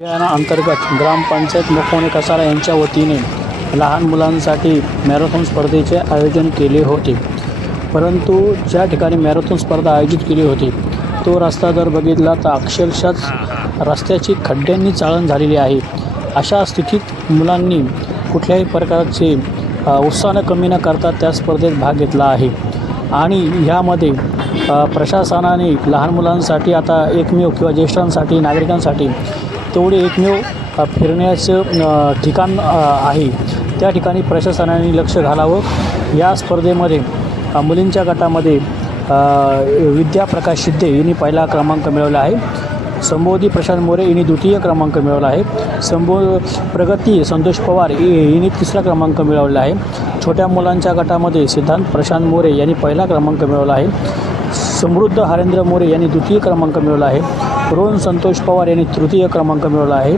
अभियाना अंतर्गत ग्रामपंचायत मुखवणे कसारा यांच्या वतीने लहान मुलांसाठी मॅरेथॉन स्पर्धेचे आयोजन केले होते. परंतु ज्या ठिकाणी मॅरेथॉन स्पर्धा आयोजित केली होती तो रस्ता जर बघितला तर अक्षरशः रस्त्याची खड्ड्यांनी चाळण झालेली आहे. अशा स्थितीत मुलांनी कुठल्याही प्रकारचे उत्साह कमी न करता त्या स्पर्धेत भाग घेतला आहे. आणि ह्यामध्ये प्रशासनाने लहान मुलांसाठी आता एकमेव किंवा ज्येष्ठांसाठी नागरिकांसाठी तेवढे एकमेव फिरण्याचं ठिकाण आहे. त्या ठिकाणी प्रशासनाने लक्ष घालावं. या स्पर्धेमध्ये मुलींच्या गटामध्ये विद्या प्रकाश शिद्धे यांनी पहिला क्रमांक मिळवला आहे. संबोधी प्रशांत मोरे यांनी द्वितीय क्रमांक मिळवला आहे. प्रगती संतोष पवार यांनी तिसरा क्रमांक मिळवला आहे. छोट्या मुलांच्या गटामध्ये सिद्धांत प्रशांत मोरे यांनी पहिला क्रमांक मिळवला आहे. समृद्ध हरेंद्र मोरे यांनी द्वितीय क्रमांक मिळवला आहे. रोहन संतोष पवार यांनी तृतीय क्रमांक मिळवला आहे.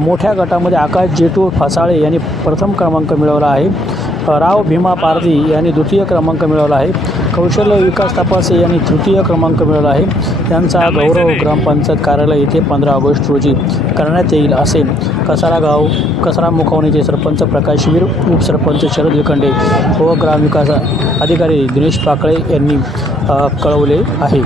मोठ्या गटामध्ये आकाश जेटू फसाळे यांनी प्रथम क्रमांक मिळवला आहे. राव भीमा पारधी यांनी द्वितीय क्रमांक मिळवला आहे. कौशल्य विकास तपासे यांनी तृतीय क्रमांक मिळवला आहे. त्यांचा गौरव ग्रामपंचायत कार्यालय येथे 15 ऑगस्ट रोजी करण्यात येईल असे कसारा मुखवणीचे सरपंच प्रकाश वीर, उपसरपंच शरद विखंडे व ग्रामविकास अधिकारी दिनेश पाकळे यांनी कळवले आहे.